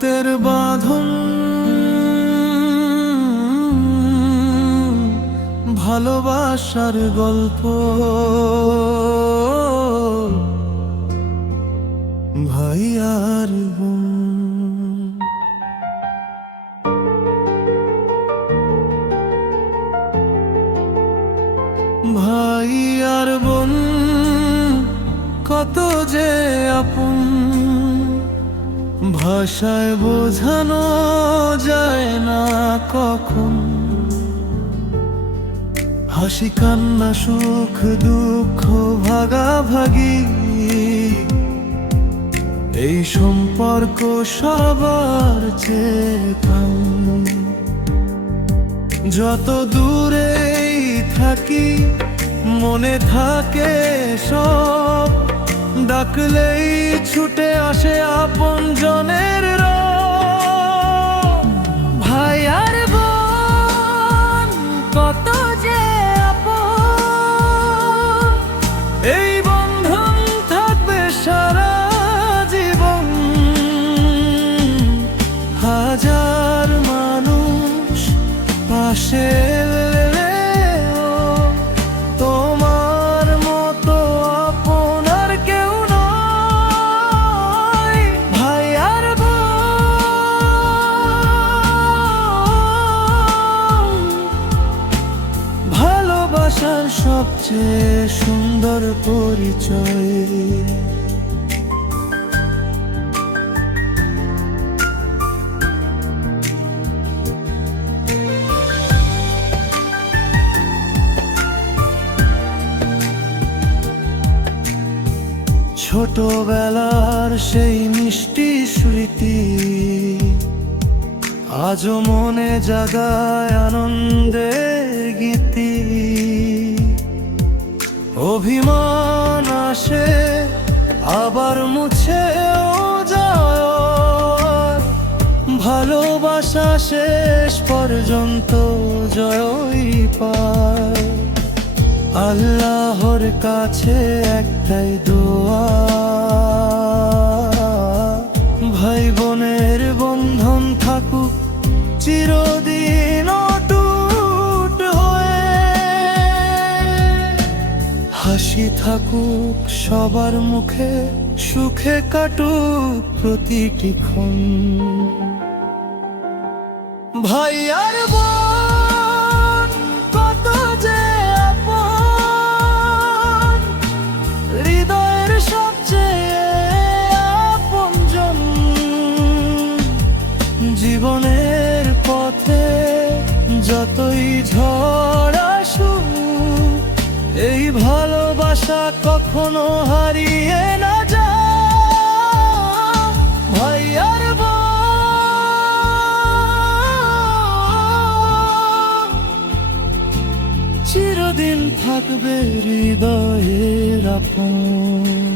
রক্তের বাঁধন, ভালোবাসার গল্প, ভাই আর বোন। ভাই আর বোন কত যে আপন, ভাষায় বোঝানো যায় না কখন। হাসি কান্না সুখ দুঃখ ভাগাভাগি, এই সম্পর্ক সবার চেয়ে কম। যত দূরেই থাকি মনে থাকে সব, ডাকলেই ছুটে আসে আপন জনের রব। ভাই আর বোন কত যে আপন, এই বন্ধন থাকবে সারা জীবন। হাজার মানুষ পাশে সবচেয়ে সুন্দর পরিচয়। ছোটবেলার সেই মিষ্টি স্মৃতি আজও মনে জাগায় আনন্দের গীতি। অভিমান আসে আবার মুছেও যায়, ভালোবাসা শেষ পর্যন্ত জয়ই পায়। আল্লাহর কাছে একটাই দোয়া, ভাই বোনের বন্ধন থাকুক চিরদিন অটুট হয়ে। হাসি থাকুক সবার মুখে, সুখে কাটুক প্রতিটি ক্ষণ। ভাই আর বোন কত যে আপন, হৃদয়ের সবচেয়ে আপনজন। জীবনের পথে যতই ঝড় আসুক, এই ভালোবাসা কখনো হারিয়ে না যায়। ভাই আর বোন চিরদিন থাকবে হৃদয়ের আপন।